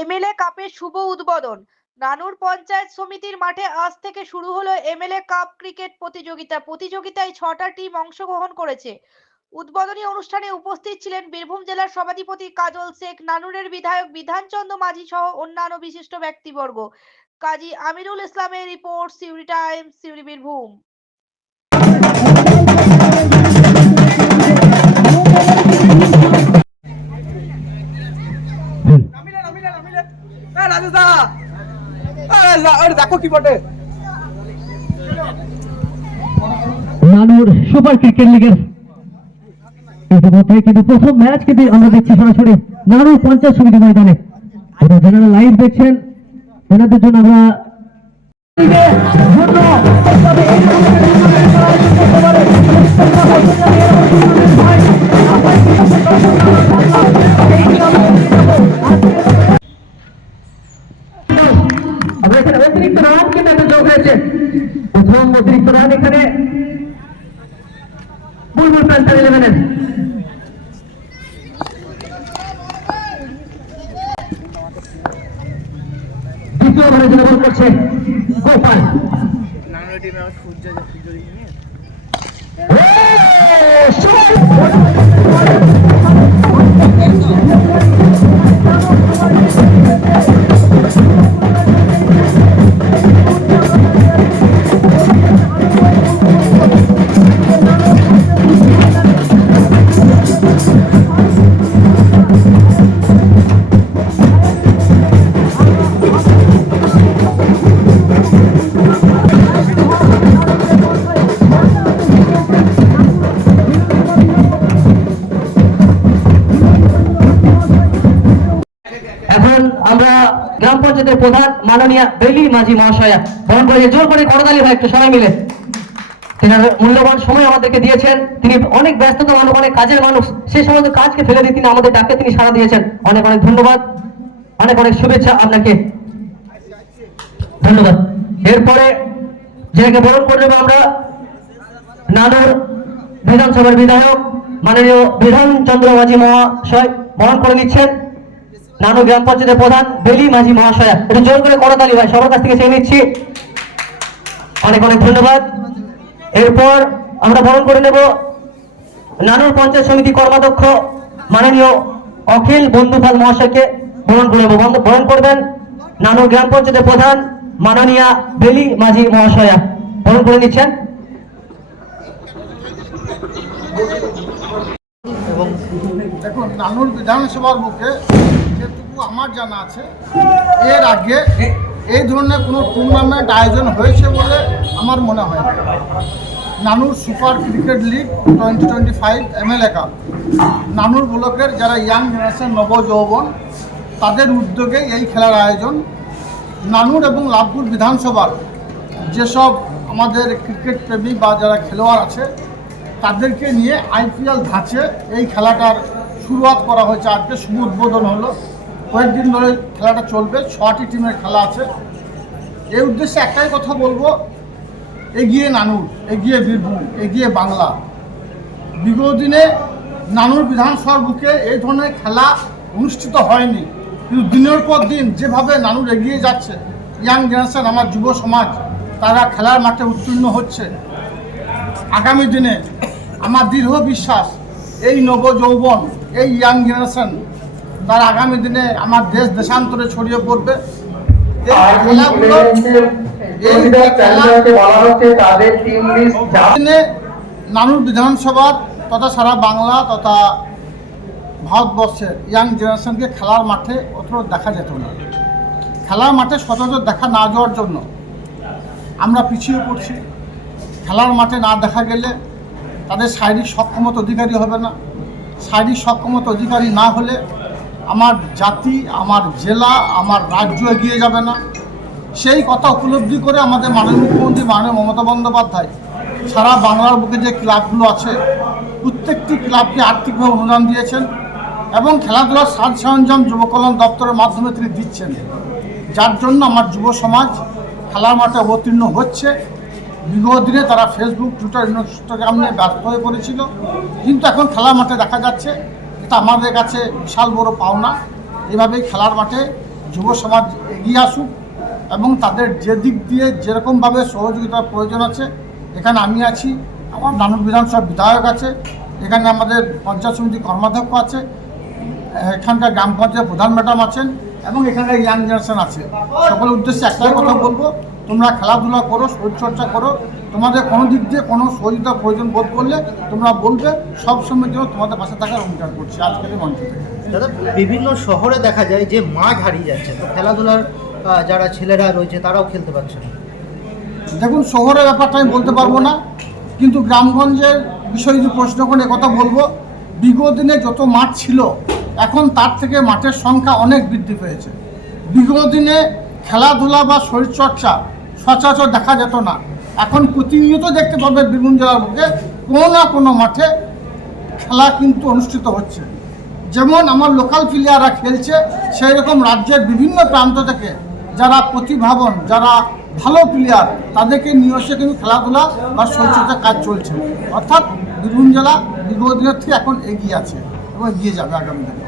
MLA কাপের শুভ উদ্বোধন। নানুর পঞ্চায়েত সমিতির মাঠে আজ থেকে শুরু হলো এমএলএ কাপ ক্রিকেট প্রতিযোগিতা। প্রতিযোগিতায় 6টা টিম অংশগ্রহণ করেছে। উদ্বোধনী অনুষ্ঠানে উপস্থিত ছিলেন বীরভূম জেলার সভাধিপতি কাজল শেখ, নানুরের বিধায়ক বিধানচন্দ্র মাঝি সহ অন্যান্য বিশিষ্ট ব্যক্তিবর্গ। কাজী আমিরুল ইসলামের রিপোর্ট, সিউড়ি টাইমস, সিউড়ি, বীরভূম। দেখো কি বটে নানুর সুপার ক্রিকেট লিগের ইতিমধ্যে কিন্তু প্রথম ম্যাচ কিন্তু আমরা দেখছি সরাসরি নানুর পঞ্চায়েত সমিতি ময়দানে। যারা লাইভ দেখছেন তেনাদের জন্য আমরা এখানে অতিরিক্ত রান কিন্তু একটা যোগ হয়েছে। প্রথম অতিরিক্ত রান এখানে বুলবুল প্যান্থার 11-এর। দ্বিতীয় ওভারে যে বল করছে গোপাল। এখন আমরা গ্রাম পঞ্চায়েতের প্রধান মাননীয় বেলি মাঝি মহাশয়া বরণ করে জোর করে করতালি ভাই একটু সবাই মিলে। তিনি মূল্যবান সময় আমাদেরকে দিয়েছেন। তিনি অনেক ব্যস্ততা মানুষ, অনেক কাজের মানুষ, সেই সমস্ত কাজকে ফেলে দিয়ে তিনি আমাদের ডাকে তিনি সাড়া দিয়েছেন। অনেক অনেক ধন্যবাদ, অনেক অনেক শুভেচ্ছা আপনাকে, ধন্যবাদ। এরপরে যাকে বরণ করে নেব আমরা নানুর বিধানসভার বিধায়ক মাননীয় বিধানচন্দ্র মাঝি মহাশয় বরণ করে নিচ্ছেন। নানু গ্রাম পঞ্চায়েতের প্রধান বেলি মাঝি মহাশয়া একটু জোর করে করতালি ভাই সবার কাছ থেকে চেয়ে নিচ্ছি, অনেক অনেক ধন্যবাদ। এরপর আমরা বরণ করে নেব নানুর পঞ্চায়েত সমিতি কর্মাধ্যক্ষ মাননীয় অখিল বন্ধুপাল মহাশয়কে বরণ করে নেব। বরণ করবেন নানুর গ্রাম পঞ্চায়েতের প্রধান মাননীয় বেলি মাঝি মহাশয়া বরণ করে নিচ্ছেন। এবং দেখুন নানুর বিধানসভার মুখে যেটুকু আমার জানা আছে এর আগে এই ধরনের কোনো টুর্নামেন্ট আয়োজন হয়েছে বলে আমার মনে হয় না। নানুর super cricket league 2025 MLA cup নানুর ব্লকের যারা ইয়াং জেনারেশন নবযৌবন তাদের উদ্যোগে এই খেলার আয়োজন। নানুর এবং লাভপুর বিধানসভার যেসব আমাদের ক্রিকেট প্রেমী বা যারা খেলোয়াড় আছে তাদেরকে নিয়ে আইপিএল ধাঁচে এই খেলাটার শুরুয়াত করা হয়েছে। আজকে শুভ উদ্বোধন হলো, কয়েকদিন ধরে খেলাটা চলবে। 6টি টিমের খেলা আছে। এই উদ্দেশ্যে একটাই কথা বলবো, এগিয়ে নানুর, এগিয়ে বীরভূম, এগিয়ে বাংলা। বিগত দিনে নানুর বিধানসভার বুকে এই ধরনের খেলা অনুষ্ঠিত হয়নি, কিন্তু দিনের পর দিন যেভাবে নানুর এগিয়ে যাচ্ছে, ইয়াং জেনারেশন আমার যুব সমাজ তারা খেলার মাঠে উত্তীর্ণ হচ্ছে। আগামী দিনে আমার দৃঢ় বিশ্বাস এই নবযৌবন, এই ইয়াং জেনারেশন তার আগামী দিনে আমার দেশ দেশান্তরে ছড়িয়ে পড়বে। নানুর বিধানসভার তথা সারা বাংলা তথা ভারতবর্ষের ইয়াং জেনারেশনকে খেলার মাঠে অত দেখা যেত না। খেলার মাঠে সচরাচর দেখা না যাওয়ার জন্য আমরা পিছিয়ে পড়ছি। খেলার মাঠে না দেখা গেলে তাদের শারীরিক সক্ষমতা অধিকারী হবে না। শারীরিক সক্ষমতা অধিকারী না হলে আমার জাতি, আমার জেলা, আমার রাজ্য এগিয়ে যাবে না। সেই কথা উপলব্ধি করে আমাদের মাননীয় মুখ্যমন্ত্রী মাননীয় মমতা বন্দ্যোপাধ্যায় সারা বাংলার বুকে যে ক্লাবগুলো আছে প্রত্যেকটি ক্লাবকে আর্থিকভাবে অনুদান দিয়েছেন এবং খেলাধুলার সাজ সরঞ্জাম যুব কল্যাণ দপ্তরের মাধ্যমে তিনি দিচ্ছেন, যার জন্য আমার যুব সমাজ খেলার মাঠে অবতীর্ণ হচ্ছে। বিগত দিনে তারা ফেসবুক, টুইটার, ইনস্টাগ্রাম নিয়ে ব্যস্ত হয়ে পড়েছিল, কিন্তু এখন খেলার মাঠে দেখা যাচ্ছে। এটা আমাদের কাছে বিশাল বড় পাওনা। এভাবেই খেলার মাঠে যুব সমাজ এগিয়ে আসুক এবং তাদের যে দিক দিয়ে যেরকমভাবে সহযোগিতার প্রয়োজন আছে, এখানে আমি আছি, আমার নানুর বিধানসভার বিধায়ক আছে, এখানে আমাদের পঞ্চায়েত সমিতির কর্মাধ্যক্ষ আছে, এখানকার গ্রাম পঞ্চায়েত প্রধান ম্যাডাম আছেন এবং এখানকার ইয়াং জেনারেশন আছে। সকলের উদ্দেশ্যে একটাই কথা বলবো, তোমরা খেলাধুলা করো, শরীরচর্চা করো, তোমাদের কোনো দিক দিয়ে কোনো সহযোগিতার প্রয়োজন বোধ করলে তোমরা বলবে, সব সময়ের জন্য তোমাদের পাশে থাকার অঙ্গীকার করছি আজকের এই মঞ্চ থেকে। দাদা, বিভিন্ন শহরে দেখা যায় যে মাঠ হারিয়ে যাচ্ছে, তো খেলাধুলার যারা ছেলেরা রয়েছে তারাও খেলতে পারছে না। দেখুন, শহরের ব্যাপারটা আমি বলতে পারবো না, কিন্তু গ্রামগঞ্জের বিষয়ে যদি প্রশ্ন করে কথা বলবো, বিগত দিনে যত মাঠ ছিল এখন তার থেকে মাঠের সংখ্যা অনেক বৃদ্ধি পেয়েছে। বিগত দিনে খেলাধুলা বা শরীরচর্চা সচরাচর দেখা যেত না, এখন প্রতিনিয়ত দেখতে পাবেন বীরভূম জেলার বুকে কোনো না কোনো মাঠে খেলা কিন্তু অনুষ্ঠিত হচ্ছে। যেমন আমার লোকাল প্লেয়াররা খেলছে, সেই রকম রাজ্যের বিভিন্ন প্রান্ত থেকে যারা প্রতিভাবান, যারা ভালো প্লেয়ার, তাদেরকে নিয়ে এসে কিন্তু খেলাধুলা বা শরীরচর্চার কাজ চলছে। অর্থাৎ বীরভূম জেলা বিগত দিনের থেকে এখন এগিয়ে আছে এবং এগিয়ে যাবে আগামী দিনে।